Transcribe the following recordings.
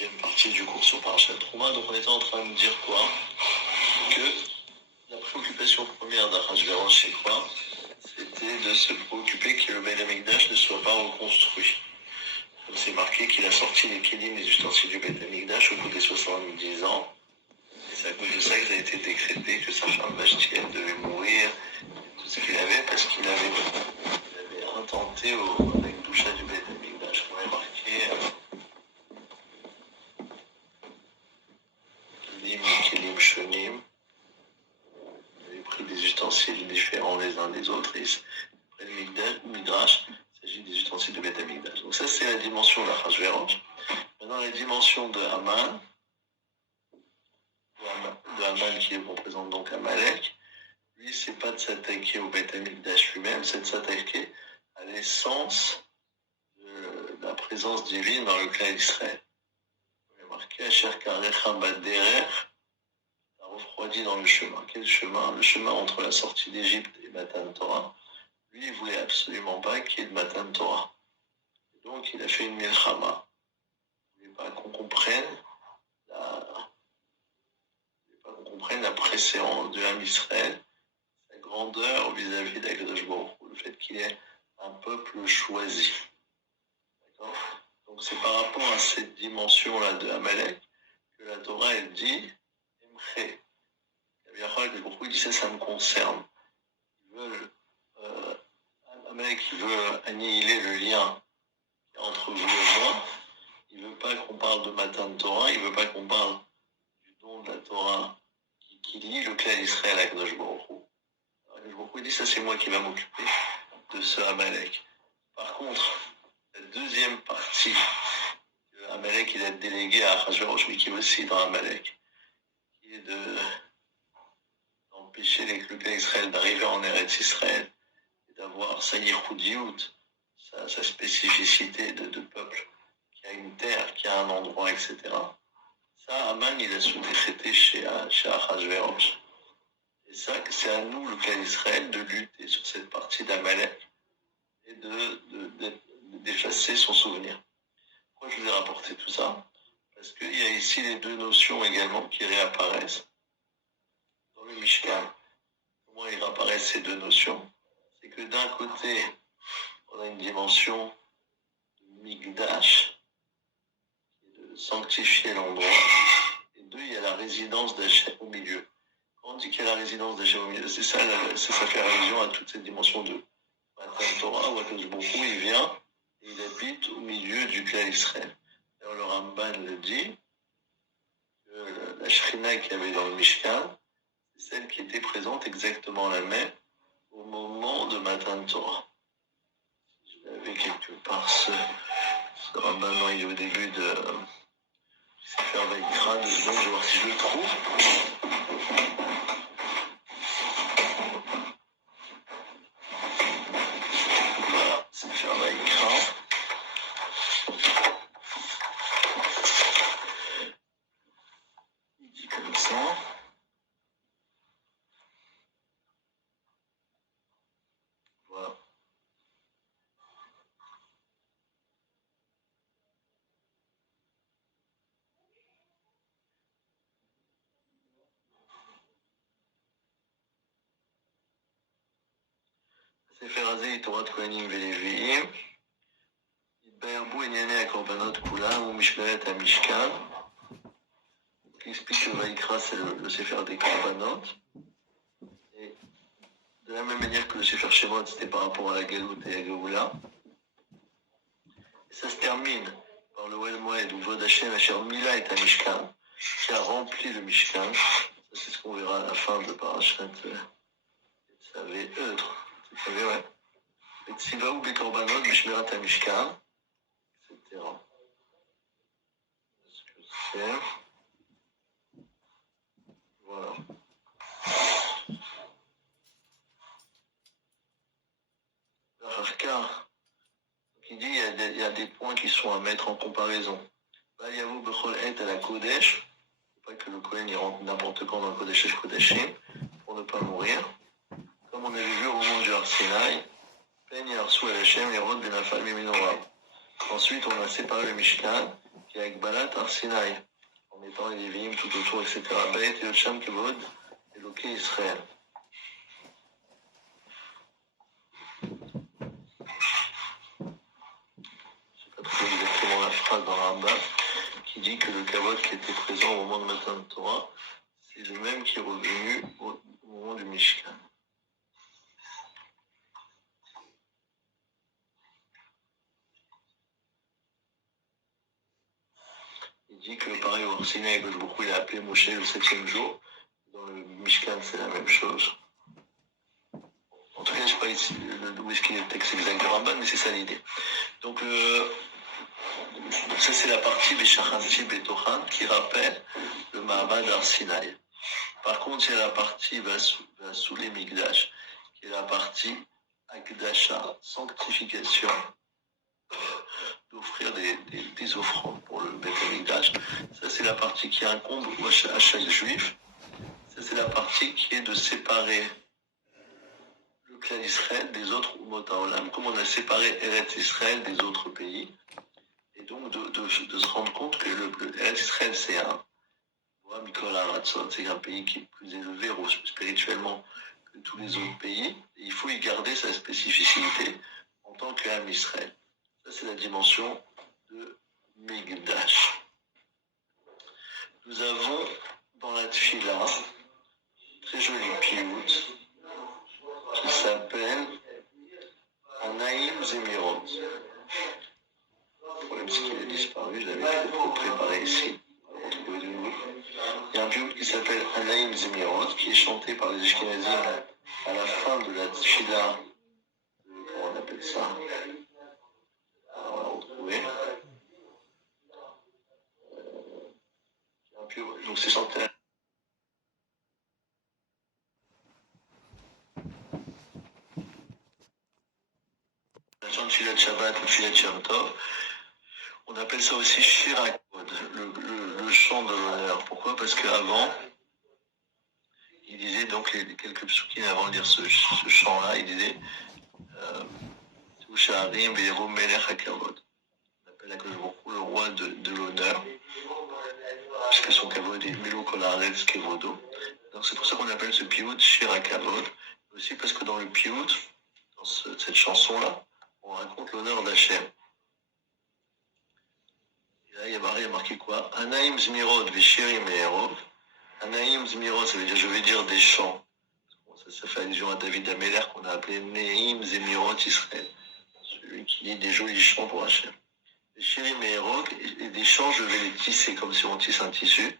deuxième partie du cours sur Parashat Trouma. Donc on était en train de dire quoi? Que la préoccupation première d'Achashverosh, c'est quoi? C'était de se préoccuper que le Beth Amikdash ne soit pas reconstruit. Donc c'est marqué qu'il a sorti les kélim, les ustensiles du Beth Amikdash au bout des 70 ans. Et c'est à cause de ça qu'il a été décrété que sa femme Vashtiel devait mourir, tout ce qu'il avait, parce qu'il avait intenté avec Doucha du Beth Amikdash. On avait marqué Kelim Shonim. Il avait pris des ustensiles différents les uns des autres. Et après le Midrash, il s'agit des ustensiles de Beth Amikdash. Donc ça, c'est la dimension de l'Achashverosh. Maintenant, la dimension de Haman qui représente donc Amalek, lui, c'est pas de s'attaquer au Beth Amikdash lui-même, c'est de s'attaquer à l'essence de la présence divine dans le clan d'Israël. On a marqué Asher Karecha Baderer, a refroidi dans le chemin. Quel chemin? Le chemin entre la sortie d'Égypte et Matan Torah. Lui, il voulait absolument pas qu'il y ait de Matan Torah. Et donc, il a fait une milchama. Il voulait pas qu'on comprenne la préséance de l'âme Israël, sa grandeur vis-à-vis d'Akadosh Baruch Hu, le fait qu'il ait un peuple choisi. D'accord? Donc, c'est par rapport à cette dimension-là de Amalek que la Torah, elle dit Emche. Il dit ça me concerne. Amalek, il veut annihiler le lien entre vous et moi. Il veut pas qu'on parle de Matan Torah, il veut pas qu'on parle du don de la Torah qui lie le clan d'Israël à Akadosh Baruch Hu. Akadosh Baruch Hu, il dit ça, c'est moi qui va m'occuper de ce Amalek. Par contre, la deuxième partie que Amalek, il a délégué à Achashverosh, mais qui est aussi dans Amalek, qui est d'empêcher le clan d'Israël d'arriver en Eretz Israël et d'avoir sa yichoudiout, sa spécificité de peuple qui a une terre, qui a un endroit, etc. Ça, Haman, il a sous-décrété chez Achashverosh. Et ça, c'est à nous, le clan d'Israël, de lutter sur cette partie d'Amalek et d'effacer son souvenir. Pourquoi je vous ai rapporté tout ça? Parce qu'il y a ici les deux notions également qui réapparaissent dans le Mishkan. Comment ils réapparaissent ces deux notions? C'est que d'un côté, on a une dimension de Migdash, de sanctifier l'endroit, et deux, il y a la résidence d'Hachem au milieu. Quand on dit qu'il y a la résidence d'Hachem au milieu, c'est ça fait allusion à toute cette dimension de Matan Torah, où Akadosh Baruch Hu, il vient et il habite au milieu du clan Israël. Alors le Ramban le dit, que la Shrina qu'il y avait dans le Mishkan, c'est celle qui était présente exactement la même au moment de Matan Torah. Je l'avais quelque part, ce Ramban, non, il est au début de Sefer Vayikra, donc je vais voir si je le trouve. Voilà, Sefer Vayikra. Il dit comme ça. Voilà. Sefer Hazé, Torah de Kohanim Veleviim. Yitbaerbu Enyane HaKorbanot Kulam ou Mishmeret HaMishkan. Qui explique que Vaïkra, c'est le Sefer des Korbanot. Et de la même manière que le Sefer Shemot, c'était par rapport à la Galout et la Géoula. Et ça se termine par le Oel Moed, ou Vod Hashem Asher Mila et Mishkan, qui a rempli le Mishkan. Ça, c'est ce qu'on verra à la fin de Parashat Tzavé, Tzavé, ouais. Et Tziva ou Bekorbanot, Mishmerat HaMishkan, etc. Ce que c'est. Voilà. L'arka, qui dit il y a des points qui sont à mettre en comparaison. Là, Yavou Bechol Et à la Kodesh, pas que le Kohen il rentre n'importe quand dans le Kodesh et Kodeshim, pour ne pas mourir. Comme on avait vu au moment du Har Sinaï, Ben Yarsu El Hashem, Yerod Ben Afal Miminora. Ensuite, on a séparé le Mishkan, qui est avec Balat Arsinaï, en mettant les Lévi'im tout autour, etc. Beit Yocham Kevod, Eloké Israël. Je sais pas trop exactement la phrase dans Rambam, qui dit que le Kavod qui était présent au moment de Matan Torah, c'est le même qui est revenu au moment du Mishkan. Il dit que pareil au Sinaï, beaucoup il a appelé Moshe le 7e jour. Dans le Mishkan, c'est la même chose. En tout cas, je ne sais pas ici où est-ce qu'il est le texte exact de Ramban, mais c'est ça l'idée. Donc, ça c'est la partie Beshachanti Betochan qui rappelle le Mahamad Arsinaï. Par contre, il y a la partie Vasoulé Migdash, qui est la partie Akdasha, sanctification, d'offrir des offrandes pour le Beth Amikdash. Ça, c'est la partie qui incombe à chaque juif. Ça, c'est la partie qui est de séparer le clan d'Israël des autres Umot HaOlam, comme on a séparé Eretz Israël des autres pays. Et donc, de se rendre compte que le Eretz Israël, c'est un pays qui est plus élevé spirituellement que tous les autres pays. Et il faut y garder sa spécificité en tant qu'âme Israël. Ça, c'est la dimension de Migdash. Nous avons dans la Tfila très joli piout qui s'appelle Anaïm Zemirot. Le problème, c'est qu'il a disparu, je l'avais préparé ici. Il y a un piout qui s'appelle Anaïm Zemirot qui est chanté par les Ashkenazim à la fin de la Tfila. Comment on appelle ça? On va retrouver. Donc c'est chanté. La chante Filat Shabbat ou Filat Shem Tov. On appelle ça aussi Shir HaKavod, le chant de l'honneur. Pourquoi? Parce qu'avant, il disait donc quelques psukim avant de lire ce chant-là, il disait Sha'arim Ve'ero Melech HaKavod. On appelle Akadosh Baruch Hu le roi de l'honneur, puisque son kavod est Melo Kol Haaretz Kevodo. Donc c'est pour ça qu'on appelle ce piout Shir HaKavod. Aussi parce que dans le piout, dans cette chanson-là, on raconte l'honneur d'Hachem. Et là, il y a marqué quoi? Anaïm Zmirot Vishirim Me'erov. Anaïm Zmirot, ça veut dire je vais dire des chants. Bon, ça fait allusion à David Améler qu'on a appelé Neim Zemirot Israël. Celui qui dit des jolis chants pour Hachem. Vishirim Me'erov, et des chants, je vais les tisser comme si on tisse un tissu.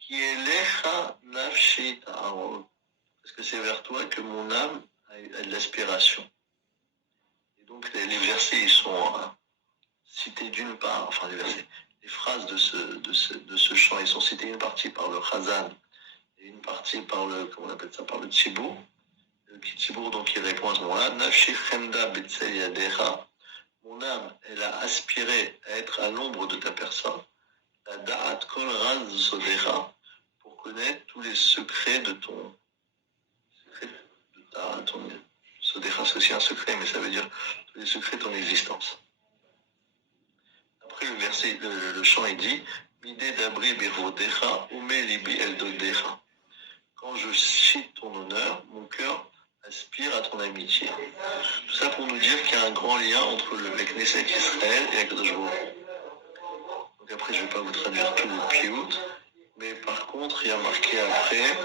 Qui est Lecha Nafshi Ta'arov. Parce que c'est vers toi que mon âme a de l'aspiration. Et donc les versets, ils sont cités d'une part, enfin les versets, les phrases de ce chant, ils sont cités une partie par le Chazan et une partie par le, comment on appelle ça, par le Tzibour. Le Tzibour, donc, il répond à ce moment-là, Nafshi Chemda Betzel Yadecha. Mon âme, elle a aspiré à être à l'ombre de ta personne. La Da'at Kol Raz Sodecha, pour connaître tous les secrets de ton Sodecha, c'est aussi un secret, mais ça veut dire tous les secrets de ton existence. Après le verset, le chant est dit Midé dabri birodecha, ume libi eldodecha. Quand je cite ton honneur, mon cœur aspire à ton amitié. Tout ça pour nous dire qu'il y a un grand lien entre le Knesset Israël et Akadosh Baruch Hu. Donc après, je ne vais pas vous traduire tout le piout, mais par contre, il y a marqué après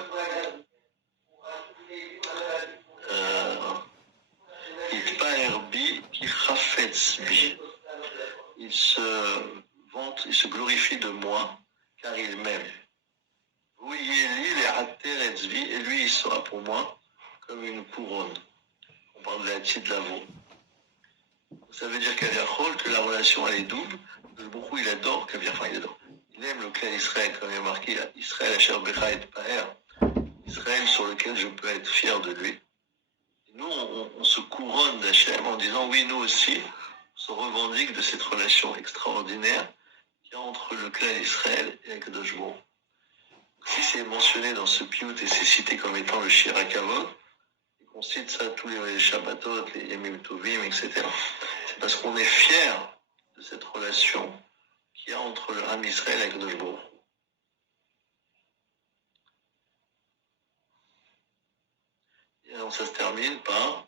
Itpaer bi ki chafetz bi. Il se vante, il se glorifie de moi, car il m'aime. Et lui, il sera pour moi comme une couronne. On parle de la petite lavo. Ça veut dire que la relation elle est double. Beaucoup il adore, il adore. Il aime le clan Israël, comme il y a marqué Israël Asher Becha et Paer. Israël sur lequel je peux être fier de lui. Et nous, on se couronne d'Hachem en disant oui, nous aussi, on se revendique de cette relation extraordinaire qu'il y a entre le clan Israël et Akadosh Baruch Hu. Si c'est mentionné dans ce piout et c'est cité comme étant le Shir HaKavod, et qu'on cite ça tous les Shabbatot, les Yemim Tovim, etc., c'est parce qu'on est fier de cette relation qu'il y a entre le Ham Israël et Akadosh Baruch Hu. Et alors ça se termine par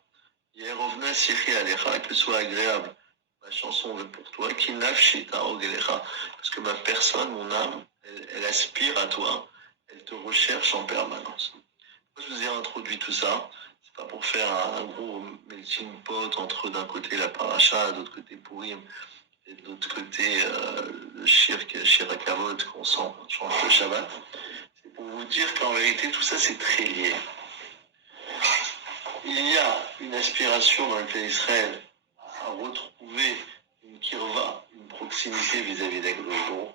Yerovna Sichi Alecha, que ce soit agréable ma chanson pour toi, Kinaf Shita Ogelecha, parce que ma personne, mon âme, elle aspire à toi, elle te recherche en permanence. Moi, je vous ai introduit tout ça, c'est pas pour faire un gros melting pot entre d'un côté la paracha, de l'autre côté Purim, et de l'autre côté le Shir HaKavod qu'on chante le Shabbat. C'est pour vous dire qu'en vérité, tout ça, c'est très lié. Il y a une aspiration dans le pays d'Israël à retrouver une kirva, une proximité vis-à-vis d'Akadosh Baruch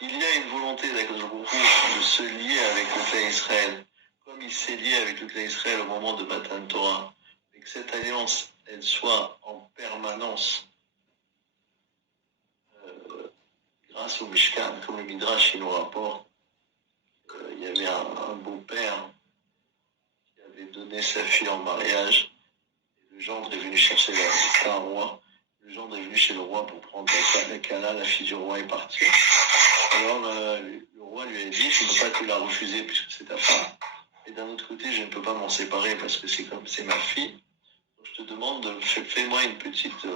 Hu. Il y a une volonté d'Akadosh Baruch Hu de se lier avec le clan Israël, comme il s'est lié avec le clan Israël au moment de Matan Torah, et que cette alliance, elle soit en permanence grâce au Mishkan, comme le Midrash il nous rapporte. Il y avait un beau-père qui avait donné sa fille en mariage. Le gendre est venu chercher un roi. Le gendre est venu chez le roi pour prendre la Kala, la fille du roi est partie. Alors le roi lui a dit, je ne peux pas te la refuser puisque c'est ta femme. Et d'un autre côté, je ne peux pas m'en séparer parce que c'est ma fille. Donc je te demande, fais-moi une petite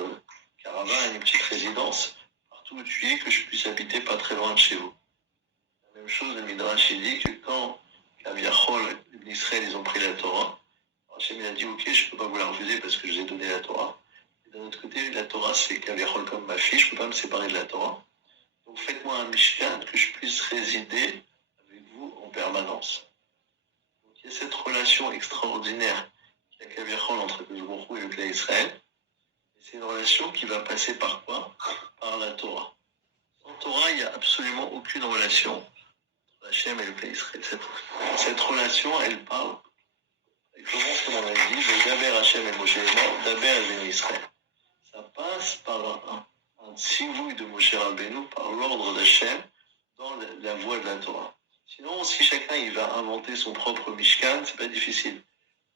caravane, une petite résidence, partout où tu es, que je puisse habiter pas très loin de chez vous. La même chose, le Midrash il dit que quand Kaviachol, les Israël, ils ont pris la Torah, Hachem il a dit, ok, je ne peux pas vous la refuser parce que je vous ai donné la Torah. Et d'un autre côté, la Torah, c'est Kaviachol comme ma fille, je ne peux pas me séparer de la Torah. Donc faites-moi un Mishkan que je puisse résider avec vous en permanence. Donc il y a cette relation extraordinaire qu'il y a Kaviachol entre le Baruch Hu et le clan Israël. Et c'est une relation qui va passer par quoi? Par la Torah. Sans Torah, il n'y a absolument aucune relation entre Hachem et le clan Israël. Cette relation, elle parle. Elle commence, comme on a dit, de Daber Hachem et Moshe Lemor, Daber et Béni Israël. Ça passe par un tzivouï de Moshe Rabbeinu, par l'ordre d'Hachem, dans la voie de la Torah. Sinon, si chacun il va inventer son propre Mishkan, c'est pas difficile.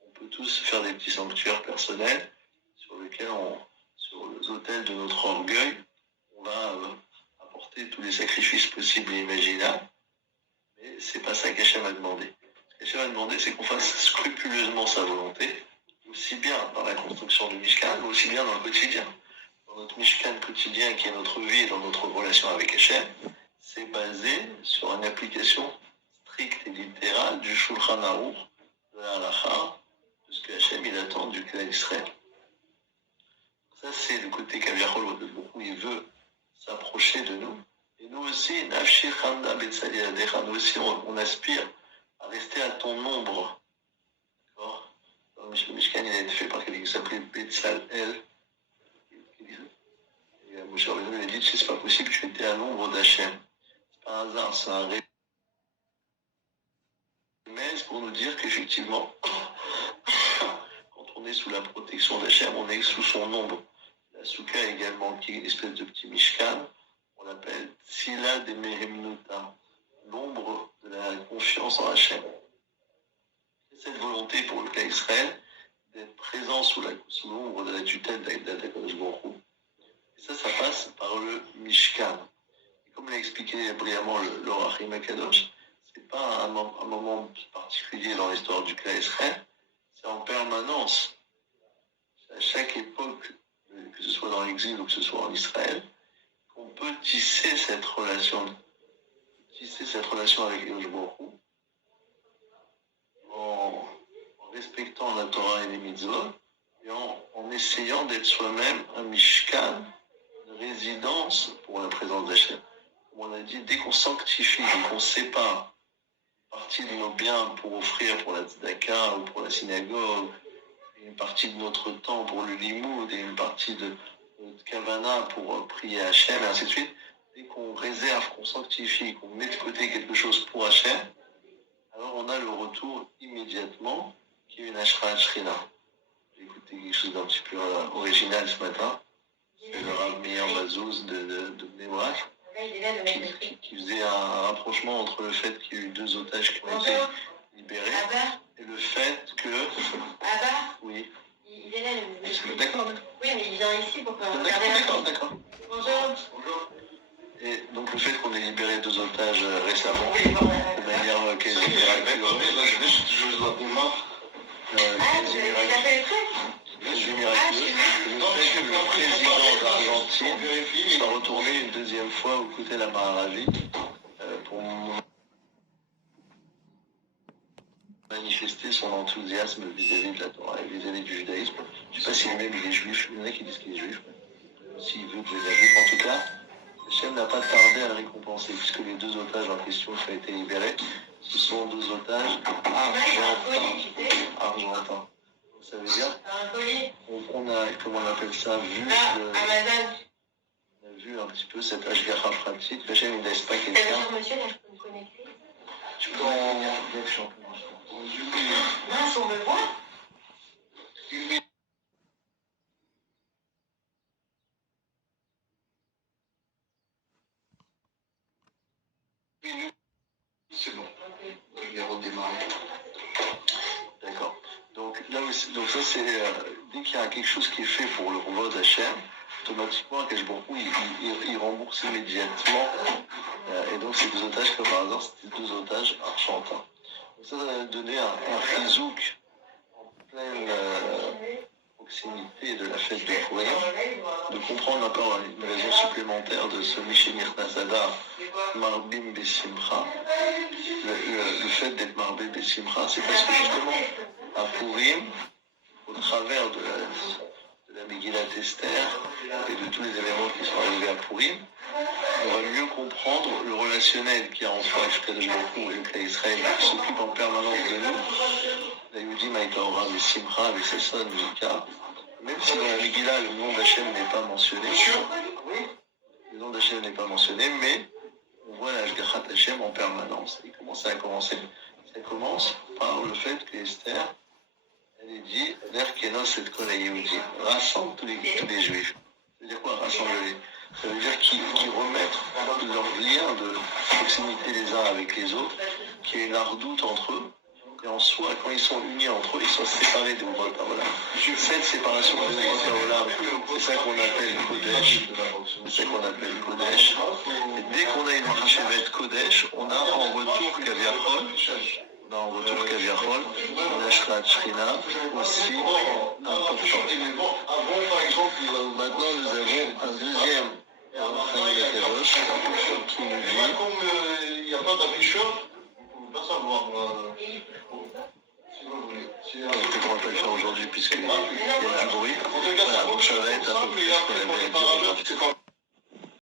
On peut tous faire des petits sanctuaires personnels sur lesquels sur les autels de notre orgueil, on va apporter tous les sacrifices possibles et imaginables. Mais c'est pas ça qu'Hachem a demandé. Ce qu'Hachem a demandé, c'est qu'on fasse scrupuleusement sa volonté, aussi bien dans la construction du Mishkan, mais aussi bien dans le quotidien. Dans notre Mishkan quotidien, qui est notre vie et dans notre relation avec Hachem, c'est basé sur une application stricte et littérale du Shulchan Aruch, de la Halacha, de ce que Hachem il attend du clan d'Israël. Ça, c'est le côté Kaviachol, où il veut s'approcher de nous. Et nous aussi, nous aussi, on aspire à rester à ton ombre. D'accord? Le Mishkan, il a été fait par quelqu'un qui s'appelait Betzalel. Et Moshe Rabbeinu lui a dit, c'est pas possible, tu étais à l'ombre d'Hachem. C'est pas un hasard, c'est un remède pour nous dire qu'effectivement, quand on est sous la protection d'Hachem, on est sous son ombre. La Souka également, qui est une espèce de petit Mishkan, on l'appelle Tzila de Mehemnuta, l'ombre de la confiance en Hachem. C'est cette volonté pour le cas Israël d'être présent sous l'ombre de la tutelle d'Akadosh Baruch Hu. Et ça passe par le Mishkan. Et comme l'a expliqué brillamment le Rachim Akadosh, c'est pas un moment particulier dans l'histoire du cas Israël, c'est en permanence. À chaque époque, que ce soit dans l'exil ou que ce soit en Israël, qu'on peut tisser cette relation avec Akadosh Baruch Hu en respectant la Torah et les mitzvot, et en essayant d'être soi-même un mishkan, une résidence pour la présence d'Hachem. Comme on a dit, dès qu'on sanctifie, dès qu'on sépare une partie de nos biens pour offrir pour la tzedaka ou pour la synagogue, une partie de notre temps pour le limoud et une partie de notre kavana pour prier Hachem, et ainsi de suite, dès qu'on réserve, qu'on sanctifie, qu'on met de côté quelque chose pour Hachem, alors on a le retour immédiatement qui est une Ashra Shrina. J'ai écouté quelque chose d'un petit peu original ce matin. C'est le Rav Meir Mazouz de Bnei Brak qui faisait un rapprochement entre le fait qu'il y a eu 2 otages qui ont été libérés et le fait que... Oui. Il est là, le D'accord. Oui, mais il vient ici pour faire... D'accord. Bonjour. Bonjour. Et donc le fait qu'on ait libéré 2 otages récemment, de manière quasi miraculeuse, quasi miraculeuse, le fait que le président d'Argentine soit retourné une deuxième fois au côté de la Maharavi pour manifester son enthousiasme vis-à-vis de la Torah et vis-à-vis du judaïsme. Je ne sais pas si lui-même il est juif, il y en a qui disent qu'il est juif, s'il veut devenir juif en tout cas. Hachem n'a pas tardé à le récompenser, puisque les 2 otages en question qui ont été libérés, ce sont 2 otages argentins. Ça veut dire on a, comment on appelle ça, vu un petit peu cette Ashgacha pratique. Hachem il ne laisse pas quelqu'un. Monsieur, là, je peux me connecter. Tu peux en dire Mince, on me voit. C'est bon. Je vais redémarrer. D'accord. Donc là aussi, donc ça c'est dès qu'il y a quelque chose qui est fait pour le renvoi d'Hachem, automatiquement Akash Baruch Hu, il rembourse immédiatement. Et donc ces 2 otages, comme par hasard, c'était 2 otages argentins. Donc ça a donné un chizouk en pleine proximité de la fête de Purim, de comprendre encore une raison supplémentaire de ce Mishemir Nasada Marbim Bessimcha. Le fait d'être Marbim Bessimcha, c'est parce que justement à Purim, au travers de la Megillat Esther et de tous les éléments qui sont arrivés à Purim, on va mieux comprendre le relationnel qu'il y a entre Akadosh Baruch Hu et le Klal Israël qui s'occupe en permanence de nous. La Yehudim avec Aura et Simcha, avec ses sons Mika. Même si dans la Megillah, le nom d'Hachem n'est pas mentionné, le nom d'Hachem n'est pas mentionné, mais on voit la Ashgachat Hachem en permanence. Et comment ça a commencé? Ça commence par le fait que Esther, elle est dit, vers Kenos et Kol HaYehudim, rassemble tous les Juifs. Ça veut dire quoi, rassembler? Ça veut dire qu'ils remettent leur lien de proximité les uns avec les autres, qu'il y ait une ardoute entre eux. Et en soi, quand ils sont unis entre eux, ils sont séparés de Ouvot Haolam. Cette séparation de Ouvot Haolam, c'est ça qu'on appelle Kodesh. C'est ça qu'on appelle Kodesh. Et dès qu'on a une Marchevet Kodesh, on a en retour Kaviachol, on a Shrat Shrina aussi important. Maintenant, nous avons un deuxième Kadosh qui nous dit. Il n'y a pas d'afficheur, vous ne pouvez pas savoir. Si vous voulez. Peut-être qu'on va pas le faire aujourd'hui puisqu'il y a du bruit. Voilà, donc ça va être un peu plus qu'on avait à dire aujourd'hui.